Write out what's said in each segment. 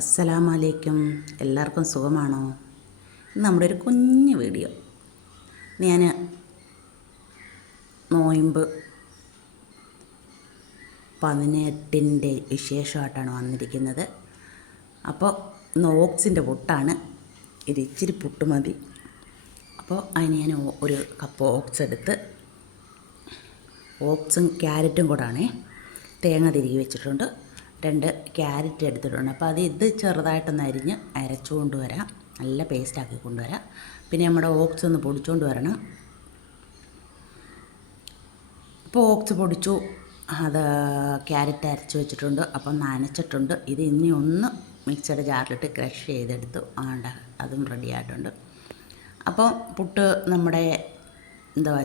അസ്സലാമലൈക്കും. എല്ലാവർക്കും സുഖമാണോ? ഇന്ന് നമ്മുടെ ഒരു കുഞ്ഞു വീഡിയോ. ഞാൻ നോയമ്പ് 18-ൻ്റെ വിശേഷമായിട്ടാണ് വന്നിരിക്കുന്നത്. അപ്പോൾ ഓട്സിൻ്റെ പുട്ടാണ്. ഇത് ഇച്ചിരി പുട്ട് മതി. അപ്പോൾ അതിന് ഞാൻ ഒരു കപ്പ് ഓട്സ് എടുത്ത്, ഓട്സും ക്യാരറ്റും കൂടാണേ, തേങ്ങ തിരികെ വെച്ചിട്ടുണ്ട്. 2 ക്യാരറ്റ് എടുത്തിട്ടുണ്ട്. അപ്പോൾ ഇത് ചെറുതായിട്ടൊന്ന് അരിഞ്ഞ് അരച്ചു കൊണ്ടുവരാം, നല്ല പേസ്റ്റാക്കി കൊണ്ടുവരാം. പിന്നെ നമ്മുടെ ഓട്സ് ഒന്ന് പൊടിച്ചുകൊണ്ട് വരണം. ഇപ്പോൾ ഓട്സ് പൊടിച്ചു, അത് ക്യാരറ്റ് അരച്ച് വെച്ചിട്ടുണ്ട്. അപ്പം നനച്ചിട്ടുണ്ട്. ഇത് ഇനി ഒന്ന് മിക്സിയുടെ ജാറിലിട്ട് ക്രഷ് ചെയ്തെടുത്തു. അതും റെഡി ആയിട്ടുണ്ട്. അപ്പോൾ പുട്ട് നമ്മുടെ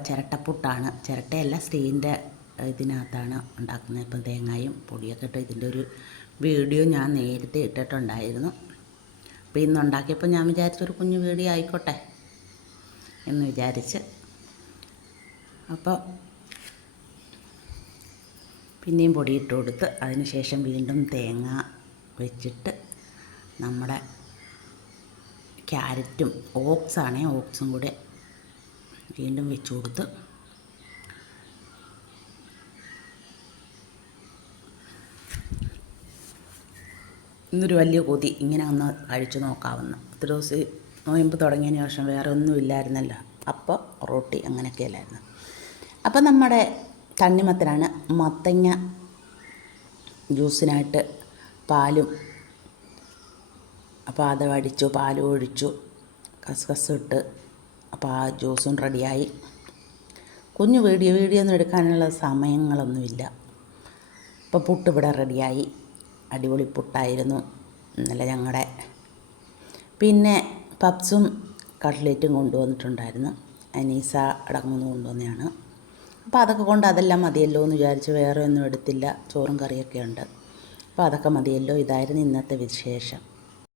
ചിരട്ടപ്പുട്ടാണ്. ചിരട്ടയല്ല, സ്റ്റീലിൻ്റെ ഇതിനകത്താണ് ഉണ്ടാക്കുന്നത്. ഇപ്പം തേങ്ങയും പൊടിയൊക്കെ ഇട്ട് ഇതിൻ്റെ ഒരു വീഡിയോ ഞാൻ നേരത്തെ ഇട്ടിട്ടുണ്ടായിരുന്നു. അപ്പോൾ ഇന്നുണ്ടാക്കിയപ്പോൾ ഞാൻ വിചാരിച്ചൊരു കുഞ്ഞു വീഡിയോ ആയിക്കോട്ടെ എന്ന് വിചാരിച്ച്. അപ്പോൾ പിന്നെയും പൊടിയിട്ട് കൊടുത്ത് അതിന് ശേഷം വീണ്ടും തേങ്ങ വെച്ചിട്ട് നമ്മുടെ ക്യാരറ്റും ഓട്സും കൂടെ വീണ്ടും വെച്ച് കൊടുത്ത് ഇന്നൊരു വലിയ കൊതി, ഇങ്ങനെ ഒന്ന് കഴിച്ചു നോക്കാവുന്ന. ഇത്ര ദിവസം നോയമ്പ് തുടങ്ങിയതിന് ശേഷം വേറെ ഒന്നും ഇല്ലായിരുന്നല്ലോ. അപ്പോൾ റൊട്ടി അങ്ങനെയൊക്കെ അല്ലായിരുന്നു. അപ്പോൾ നമ്മുടെ തണ്ണിമത്തനാണ്. മത്തങ്ങ ജ്യൂസിനായിട്ട് പാലും, അപ്പോൾ അത് അടിച്ചു, പാലും ഒഴിച്ചു, കസ്കസ് ഇട്ട്, അപ്പോൾ ആ ജ്യൂസും റെഡിയായി. കുഞ്ഞു വീഡിയോ ഒന്നും എടുക്കാനുള്ള സമയങ്ങളൊന്നുമില്ല. അപ്പോൾ പുട്ട് ഇവിടെ റെഡിയായി. അടിപൊളി പുട്ടായിരുന്നു ഇന്നലെ ഞങ്ങളുടെ. പിന്നെ പപ്സും കട്ട്ലേറ്റും കൊണ്ടുവന്നിട്ടുണ്ടായിരുന്നു. അനീസ അടങ്ങുന്നു കൊണ്ടുവന്നതാണ്. അപ്പോൾ അതൊക്കെ കൊണ്ട് അതെല്ലാം മതിയല്ലോ എന്ന് വിചാരിച്ച് വേറെ ഒന്നും എടുത്തില്ല. ചോറും കറിയൊക്കെ ഉണ്ട്. അപ്പോൾ അതൊക്കെ മതിയല്ലോ. ഇതായിരുന്നു ഇന്നത്തെ വിശേഷം.